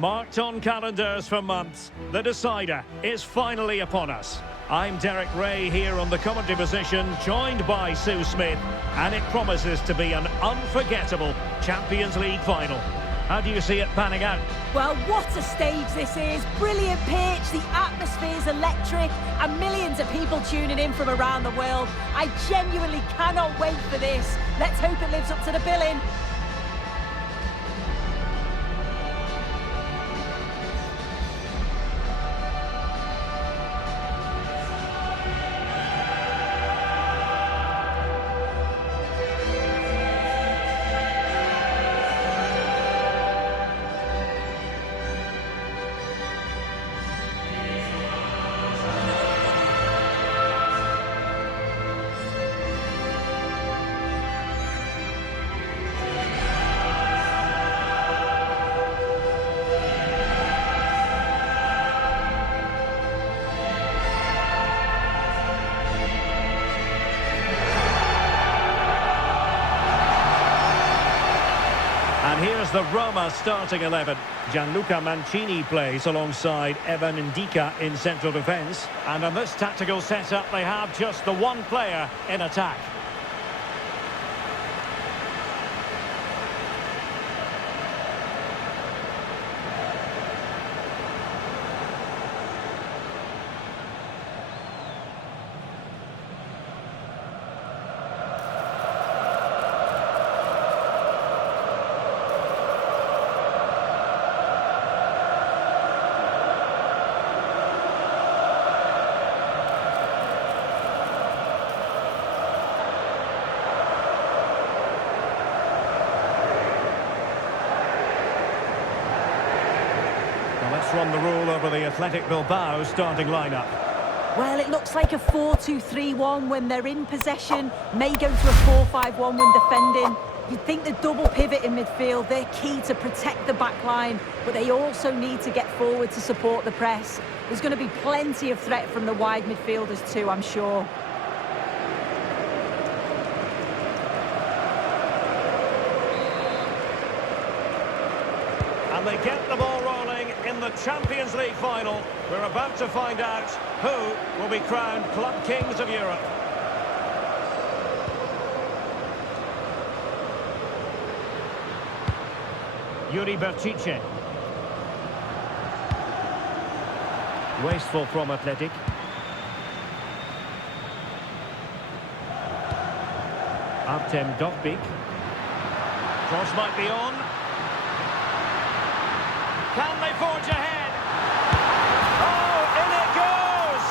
Marked on calendars for months, the decider is finally upon us. I'm Derek Ray here on the commentary position, joined by Sue Smith, and it promises to be an unforgettable Champions League final. How do you see it panning out? Well, what a stage this is. Brilliant pitch, the atmosphere's electric, and millions of people tuning in from around the world. I genuinely cannot wait for this. Let's hope it lives up to the billing. And here's the Roma starting 11. Gianluca Mancini plays alongside Evan Ndika in central defence. And on this tactical setup, they have just the one player in attack. Let's run the rule over the Athletic Bilbao starting lineup. Well, it looks like a 4-2-3-1 when they're in possession. May go to a 4-5-1 when defending. You'd think the double pivot in midfield, they're key to protect the back line, but they also need to get forward to support the press. There's going to be plenty of threat from the wide midfielders too, I'm sure. And they get the ball rolling in the Champions League final. We're about to find out who will be crowned Club Kings of Europe. Yuri Berchiche. Wasteful from Athletic. Artem Dovbyk. Cross might be on. Can they forge ahead? Oh, in it goes!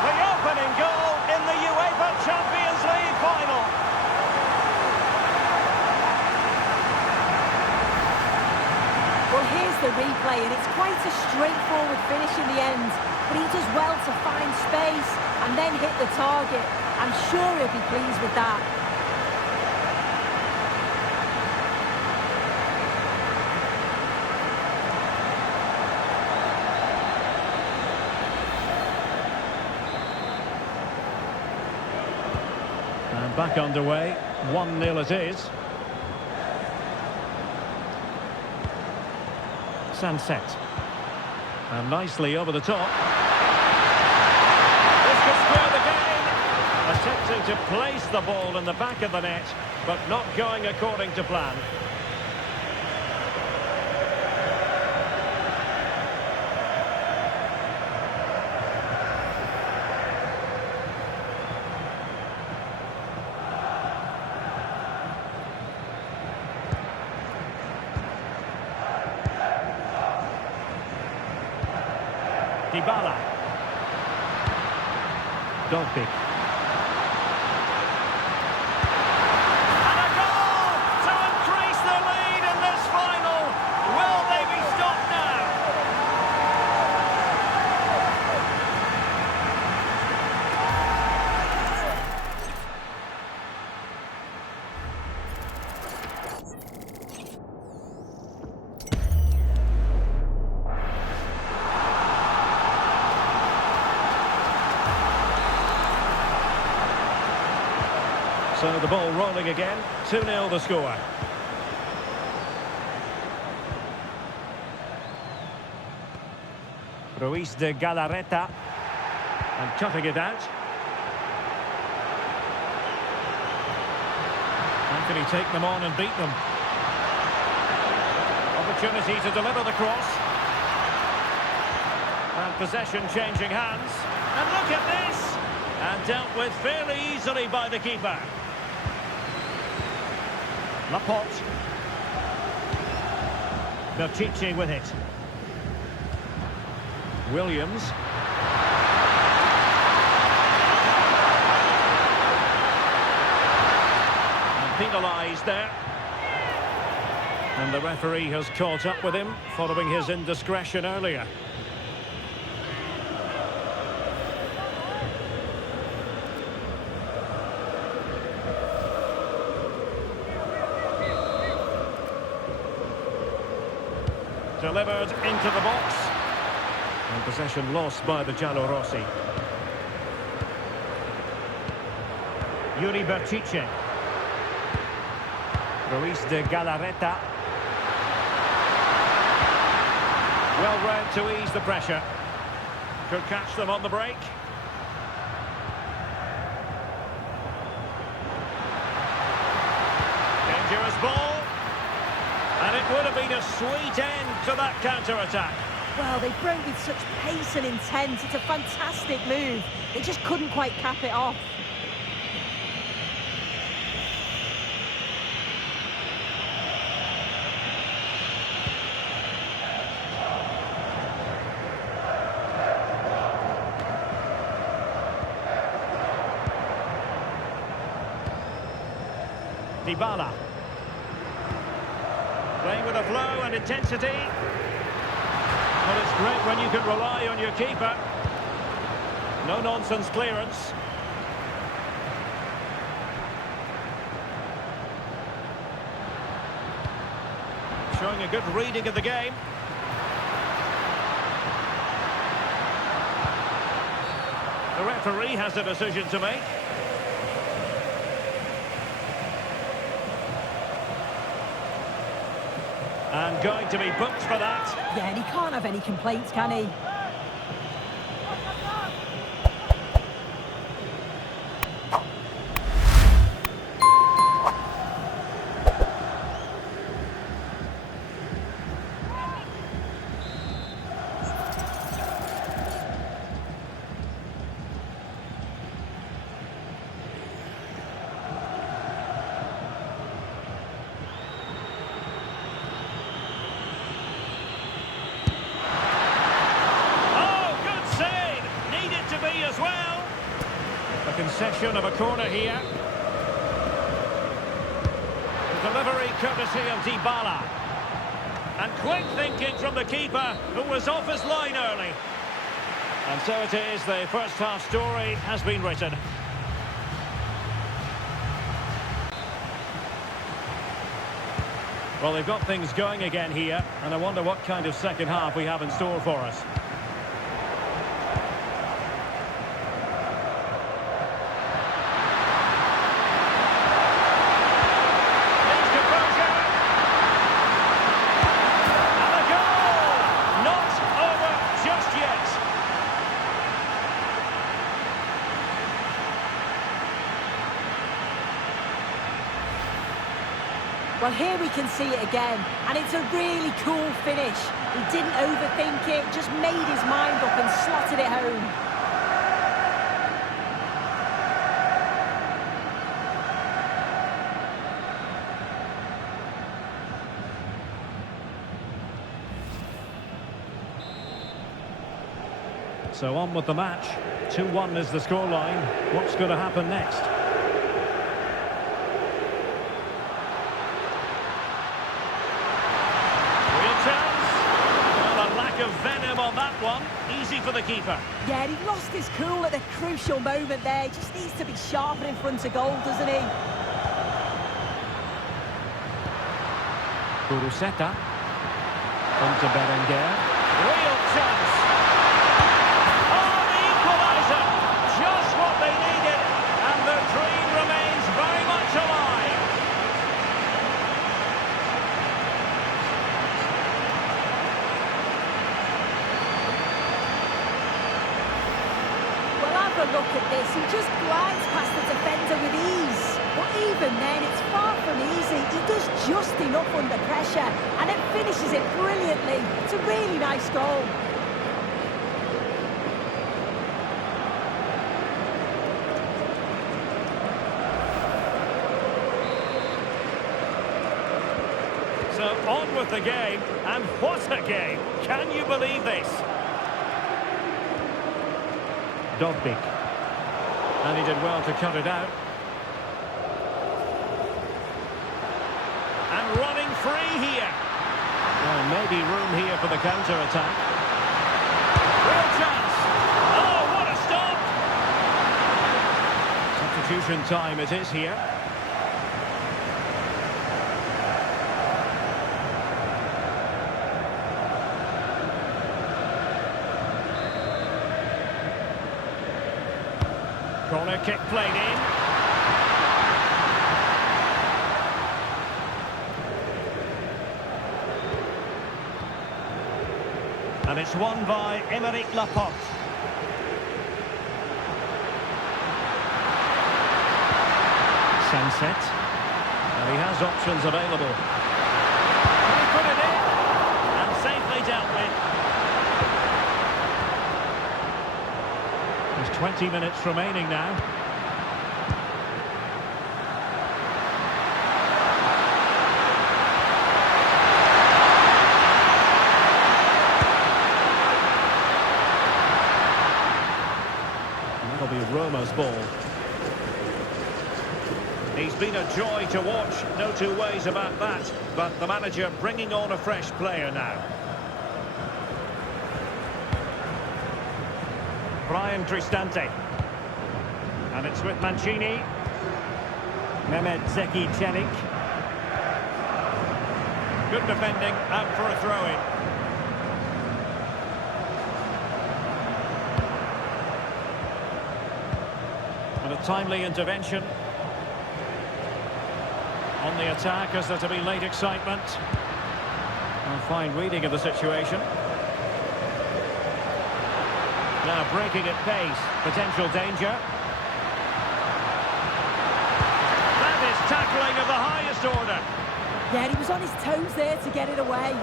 The opening goal in the UEFA Champions League Final. Well, here's the replay, and it's quite a straightforward finish in the end. But he does well to find space and then hit the target. I'm sure he'll be pleased with that. And back underway, 1-0 it is. Sunset. And nicely over the top. This could square the game. Attempting to place the ball in the back of the net, but not going according to plan. Dybala. Dovbyk. And a goal to increase the lead in this final. Will they be stopped now? So the ball rolling again, 2-0 the score. Ruiz de Galarreta. And cutting it out. And can he take them on and beat them? Opportunity to deliver the cross. And possession changing hands. And look at this! And dealt with fairly easily by the keeper. Laporte. Berchiche with it. Williams. And penalised there. And the referee has caught up with him following his indiscretion earlier. Delivered into the box. And possession lost by the Giallorossi. Yuri Berchiche. Ruiz de Galarreta. Well read to ease the pressure. Could catch them on the break. Dangerous ball. And it would have been a sweet end to that counter-attack. Well, they broke with such pace and intent. It's a fantastic move. They just couldn't quite cap it off. Dybala. Playing with a flow and intensity. Well, it's great when you can rely on your keeper. No-nonsense clearance. Showing a good reading of the game. The referee has a decision to make. And going to be booked for that. Yeah, and he can't have any complaints, can he? As well. A concession of a corner here. The delivery courtesy of Dybala. And quick thinking from the keeper, who was off his line early. And so it is, the first half story has been written. Well, they've got things going again here, and I wonder what kind of second half we have in store for us. Well, here we can see it again, and it's a really cool finish. He didn't overthink it, just made his mind up and slotted it home. So on with the match. 2-1 is the scoreline. What's going to happen next? Of venom on that one. Easy for the keeper. Yeah, and he lost his cool at the crucial moment there. He just needs to be sharper in front of goal, doesn't he? Kuruseta. Onto Berenguer. Real chance. Oh, the equaliser. Just what they needed. And their dream remains very much alive. look at this. He just glides past the defender with ease. But even then, it's far from easy. He does just enough under pressure, and it finishes it brilliantly. It's a really nice goal. So on with the game, and what a game! Can you believe this? Dogbik. And he did well to cut it out. And running free here. Well, maybe room here for the counter-attack. Real chance. Oh, what a stop! Substitution time it is here. Corner kick played in. And it's won by Aymeric Laporte. Sunset. And he has options available. And he put it in. And safely dealt with. There's 20 minutes remaining now. That'll be Roma's ball. He's been a joy to watch, no two ways about that. But the manager bringing on a fresh player now. Brian Cristante. And it's with Mancini. Mehmet Zeki Çelik. Good defending, out for a throw-in. And a timely intervention. On the attack, as there to be late excitement. A fine reading of the situation. Now breaking at pace, potential danger. That is tackling of the highest order. Yeah, he was on his toes there to get it away.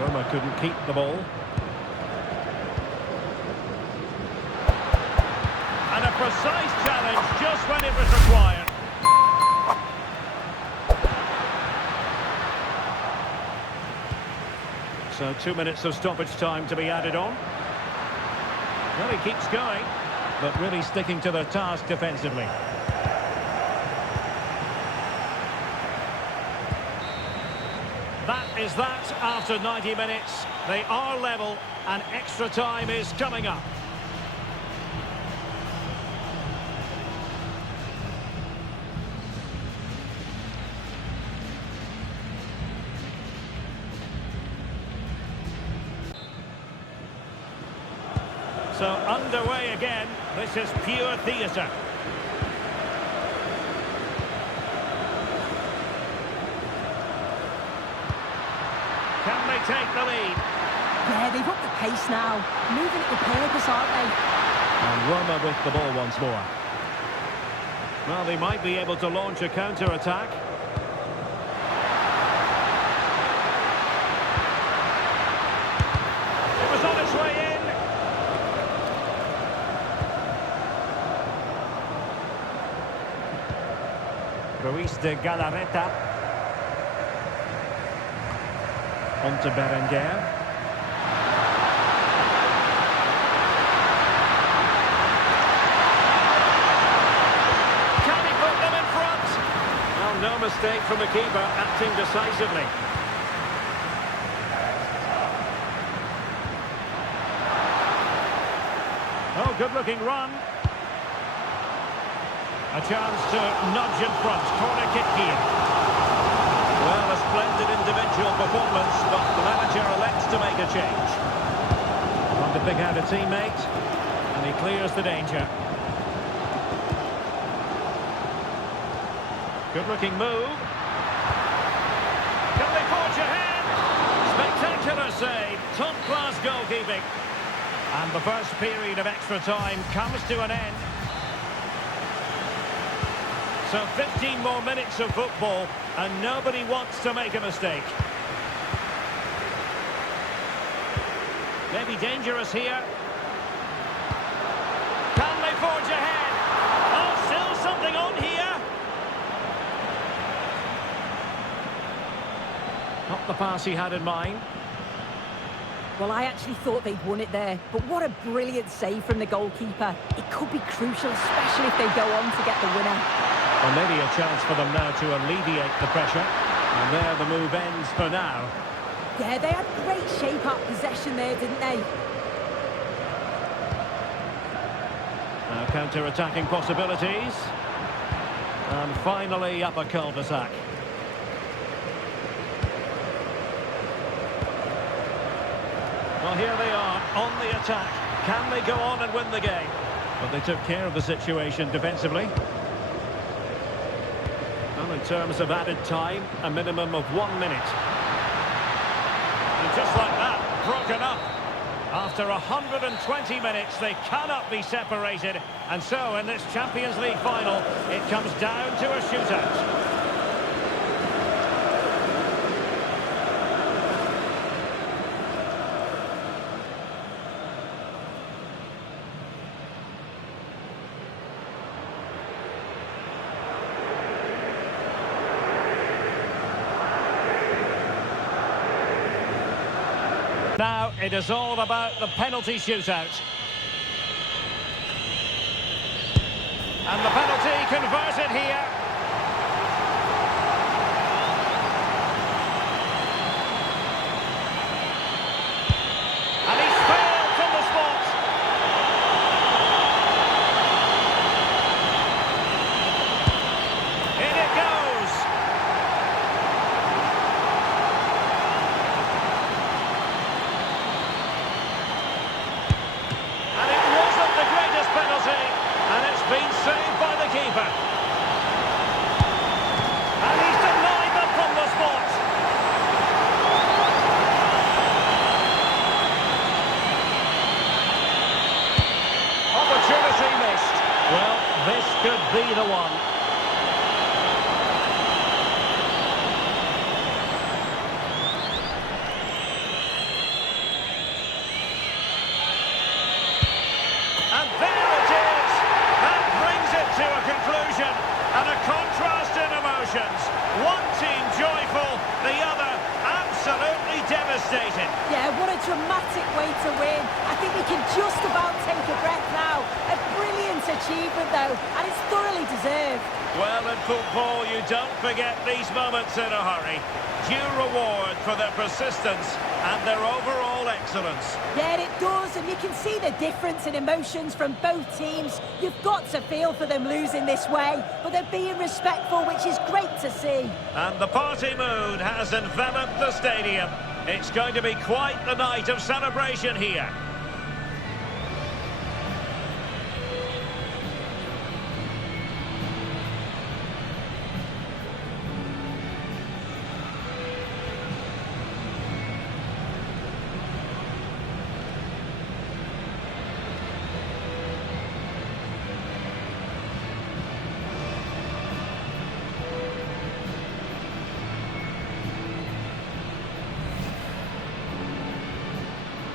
Roma couldn't keep the ball. And a precise challenge just when it was required. So 2 minutes of stoppage time to be added on. Well, he keeps going, but really sticking to their task defensively. That is that after 90 minutes. They are level, and extra time is coming up. So underway again. This is pure theatre. Can they take the lead? Yeah, they've upped the pace now. Moving it with purpose, aren't they? And Roma with the ball once more. Well, they might be able to launch a counter-attack. It was on its way in. Ruiz de Galarreta. On to Berenguer. Can he put them in front? Well, no mistake from the keeper, acting decisively. Oh, good-looking run. A chance to nudge in front. Corner kick here. Well, a splendid individual performance, but the manager elects to make a change. Want to pick out a teammate, and he clears the danger. Good-looking move. Can they forge ahead? And the first period of extra time comes to an end. So 15 more minutes of football, and nobody wants to make a mistake. Maybe dangerous here. Can they forge ahead? Oh, still something on here. Not the pass he had in mind. Well, I actually thought they'd won it there, but what a brilliant save from the goalkeeper. It could be crucial, especially if they go on to get the winner. Well, maybe a chance for them now to alleviate the pressure. And there the move ends for now. Yeah, they had great shape-up possession there, didn't they? Now counter-attacking possibilities. And finally up a cul-de-sac. Well, here they are on the attack. Can they go on and win the game? But they took care of the situation defensively. Well, in terms of added time, a minimum of 1 minute. And just like that, broken up. After 120 minutes, they cannot be separated. And so, in this Champions League final, it comes down to a shootout. Now, it is all about the penalty shootout. And the penalty converted here. And he's failed from the spot. In it goes. Been saved by the keeper. And he's denied them from the spot. Opportunity missed. Well, this could be the one. And there it is. That brings it to a conclusion, and a contrast in emotions. One team joyful, the other absolutely devastated. Yeah, what a dramatic way to win. I think we can just about take a breath now. A brilliant achievement, though, and it's thoroughly deserved. Well, in football, you don't forget these moments in a hurry. Due reward for their persistence and their overall excellence. Yeah, it does, and you can see the difference in emotions from both teams. You've got to feel for them losing this way, but they're being respectful, which is great to see. And the party mood has enveloped the stadium. It's going to be quite the night of celebration here.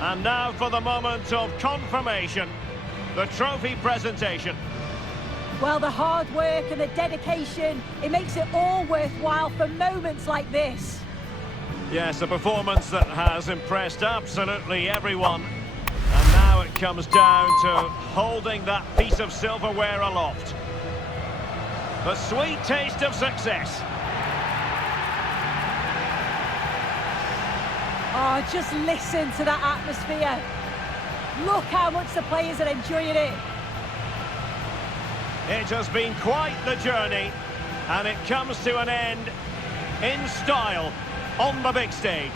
And now for the moment of confirmation, the trophy presentation. Well, the hard work and the dedication, it makes it all worthwhile for moments like this. Yes, a performance that has impressed absolutely everyone. And now it comes down to holding that piece of silverware aloft. The sweet taste of success. Oh, just listen to that atmosphere. Look how much the players are enjoying it. It has been quite the journey, and it comes to an end in style on the big stage.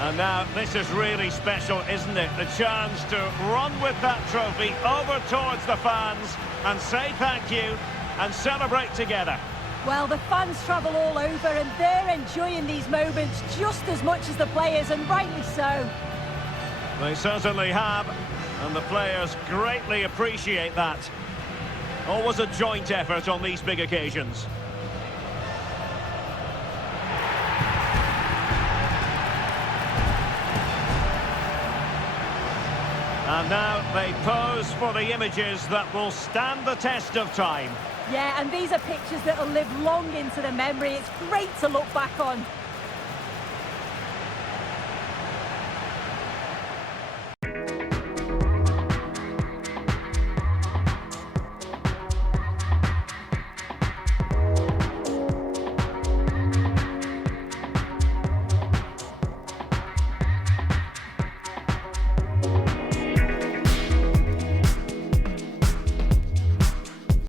And now this is really special, isn't it? The chance to run with that trophy over towards the fans and say thank you and celebrate together. Well, the fans travel all over and they're enjoying these moments just as much as the players, and rightly so. They certainly have, and the players greatly appreciate that. Always a joint effort on these big occasions. And now they pose for the images that will stand the test of time. Yeah, and these are pictures that will live long into the memory. It's great to look back on.